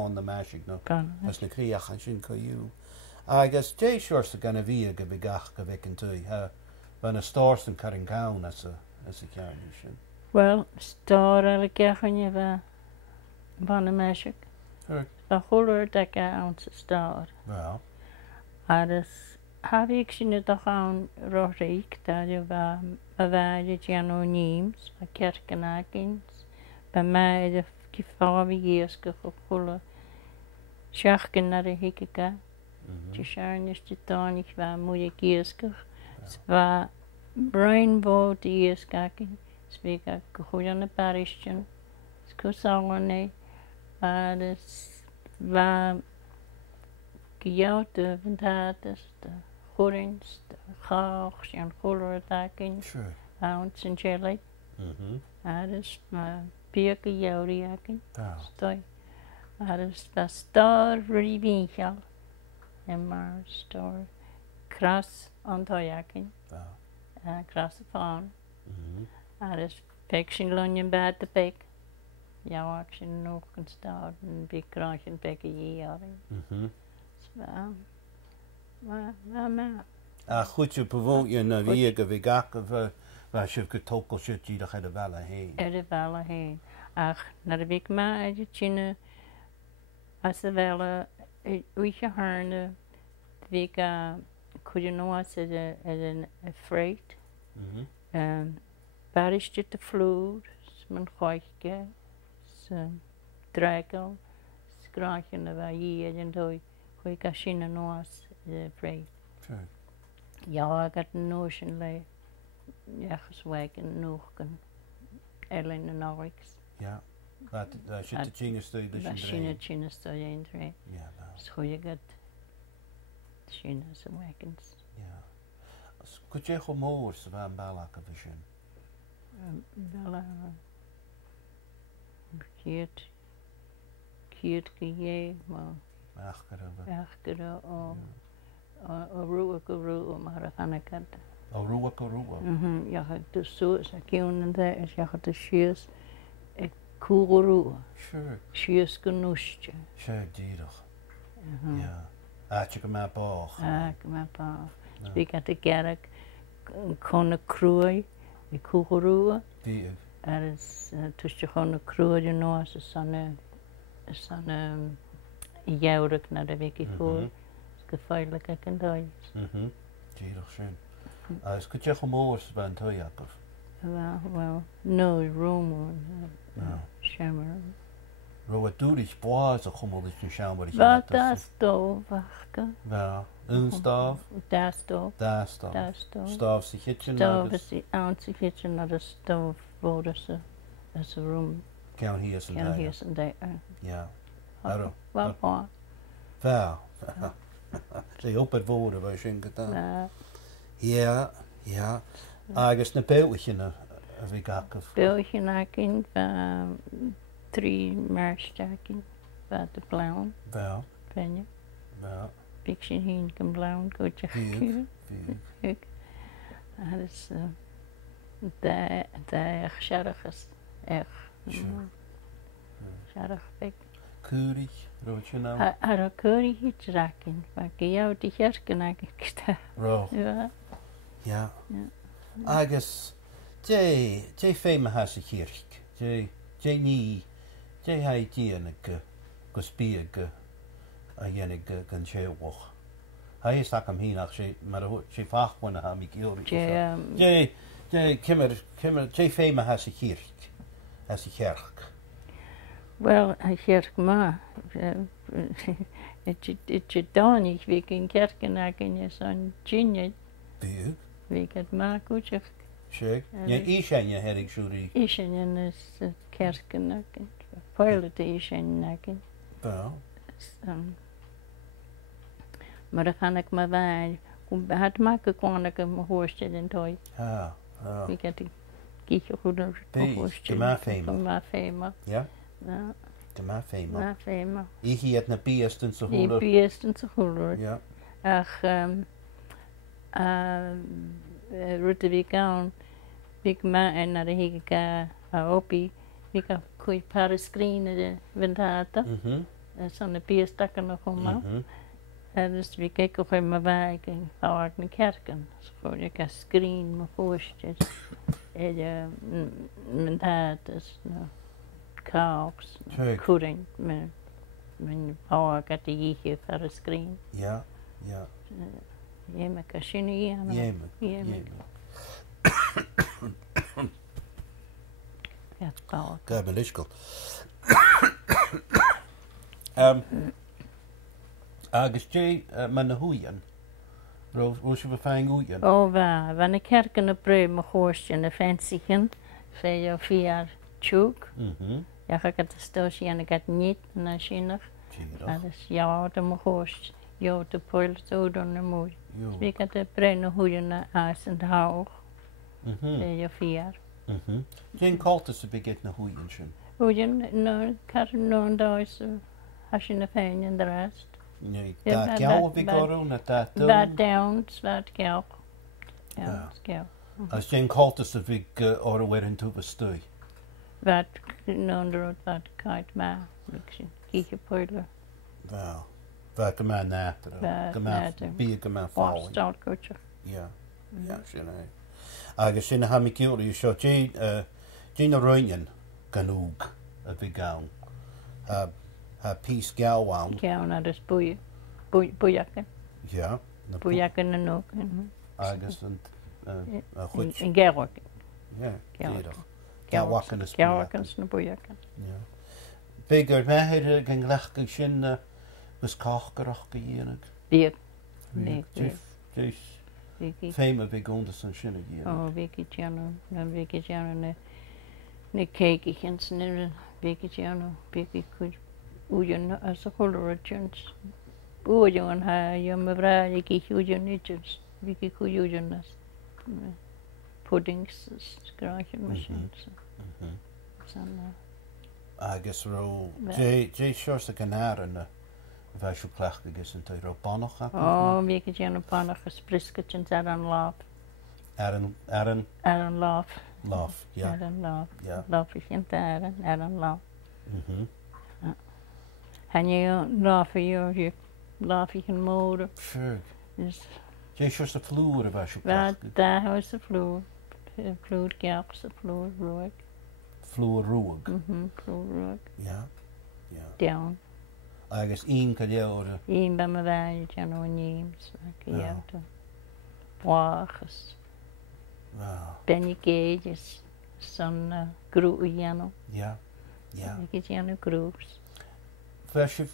on the mashing no. As na kriach and shin you. I guess Jay shorts gan a via go bigach go vicken tui. When a stores and cutting down as a carnation. Well, star a gachan je van a mashing. A holler dat ounce star. Well. Aris heb ik zien toch aan rozeik dat je bij Jano Niems, bij Kerkenakins, bij mij de gevaarlijke gevoelen. Schaken naar de hikeka. Die zijn is de tonig waar moeilijk gierskig. Waar Brainbow die is kaken. Spreek ik goed aan de parisjen. Skussalone. Aris waar Gejouwte van tates, de gorins, de gaachs en gollerdaken, ounce en jelly. Dus pirke jouwriaken, stoi. Dus was star rivinchal en maar star kras antojaken, krasse van. Dus pekshin lonjen bij de pek. Jouw actie nog een star en big crash en pekke jaren. Goed je bewoont je naar wie je gakken waar je getokkel zit je er de welle heen. De welle heen. Ach, naar de week maar uit je chinne. Als de welle uit je harne. Week kun je nog als een freight. Waar is je te vloer? Mijn gooitje. Drakel. Skraakje naar waar je en dooi. Hoe ik als je nog als freight. Ja, ik had een notion lei. Ja, gezwijken nog een Ellen en Norwix. Ja, dat zit de chingestoy dus in dat chingestoy in drie. Ja, dus hoe je gaat chinges en wijkens. Ja. Kun je gewoon moors van balaka vision? Bella. Kiet je maar. Achteraf. Roe, maar dat kan ik het. Roe. Ja, dus zo is het en daar is ja het schiers. Ik koeroe. Sure. Schiers genoestje. Sure, dierig. Ja. Had je maar boog. Speak at de kerk. Kon een krooi. Ik koeroe. Die. Er is tussen gewoon een krooi je nou als zo'n jouwelijk naar de week voor. Gevaarlijk en Duits. Dierig schön. Is kun je gemoors bij een toejakker? Well, no, Rome. Schammer. Roe doerig boas a gemoor is een schammer. Wat dat stoof, wachten. Ja, een stoof. Daar stoof. Stoof zich hitje naar de... Stoof is die ounce hitje naar de stoof, worden ze. Dat is een room. Kan hier zijn daar. Ja. Wat voor? Wel. Ze op het woorden waar je gedaan. Ja. Agus na beeltje na wie gakkef. Beeltje na kind van 3 maarstaken van de blauw. Wel. Ben je? Wel. Picture heen kan blauw goed je gekeur. Dat is daar scharrig is echt. Scharrig pik. Keurig, roodje nou. Haar keurig iets raken, maar ik jou die hersken eigenlijk. Rood. Ja. Agus, jij fame has a kirk. Jij niet, jij hij dienige, gespieg, a jenig gan chewoch. Hij is dat hem heen als je, maar je vraagt wanneer hij mij keurig. Jij kimmer, jij fame has a kirk, has a kerk. Wel, hij kerk maar. Het je dan niet, wie kan kerken maken je zo'n genie. Wie kan het maar goed zeggen. Zeg, je ishenje heb ik jury. Ishenje is het kerken maken. Veel te ishenje maken. Ja. Maar dan ga ik maar bij. Het maken kon ik hem hoorstellen in tooi. Ja. Ik heb die kietje goed hoorstellen. De maar fema. Ja. De maar fema. Ik het na biesten zo goed. Biesten zo goed. Ja. Ach, Rutte weekend, ik ma en naar de hege opie, ik heb koei paar screenen de ventata. Sånne bierstakken nog om. Dus we kijken of we maar wij gaan naar de kerken. Så får jag kan skrin med forstet. Mijn tates, kaaks, kuring med min far gaat die hier voor de skrin. Ja, ja. Jemek kan je niet aan. Jemek. Ja, kaak. Ga maar lischkel. Agus Jay man na huian. Roos je befijn huian? Oh, waar ik kerken op breu mijn hoortje en de fancyken. 2 of 4 tjoek. Ja, ik had de stoosje en ik had niet naar China. Dus ja, dat mijn hoortje. Ja, de poil zo dan de mooi. Dus ik had de breu naar huian naar huis en de hoog. 2 of 4. Geen kaltes te beget na huian schon. Huian, nou, ik nou daar als je een fijn en de rest. Nee, dat gauw we gaan naar dat doen. Wat downs, wat gauw. Ja, gauw. Als geen kaltes te beget or weer in toe bestuur. Wat nou wat kijk maar, kiekje poiler. Wel, wat kan man nater. Kan man bier kan man vallen. Startcoacher. Ja, ja, schön. Agus sin ha mi kiúir you seo Gina Roinian ganúg a bhí gaun. Ha pís gaáin. Gaun agus bujakan. Ja. Bujakan an nóg. Agus an chuid. In Gaelwakan. Ja, díadach. Gaelwakan is Gaelwakan na bujakan. Ja. Begur mehéir gan glechga sin gus cáchgarach go dhéanag. Bíag. Dís féime bhí gondas an sinna dhéanag. Oh, Vicky Giano, ne keikikens, ne Vicky Giano, Vicky could ujan as a holder chance. Ujan ha yamavra, Vicky ujan niches, Vicky could ujan as puddings, scratching machines. Agus ro, Jay Shores the Canar and bheisiú cleach agus an ro banach. Oh, Vicky Giano banach as brisketchens an laugh. Aaron Laugh. Laugh, yeah. Aaron Laugh. Yeah. Laugh is in Aaron Laugh. En je laugh je laugh je moeder. Sure. Jay Shores the vloer of bheisiú cleach. Daar was de vloer. Vloer gaps, de vloer roeg. Vloer roeg. Vloer roeg. Ja. Ja. Down. Agus een cadeaure. Een bij me wij, Jano Niems, Kyoto. Wagens. Benny Gages, zo'n groe Jano. Ja, ja. Ik Jano groeps. Vers je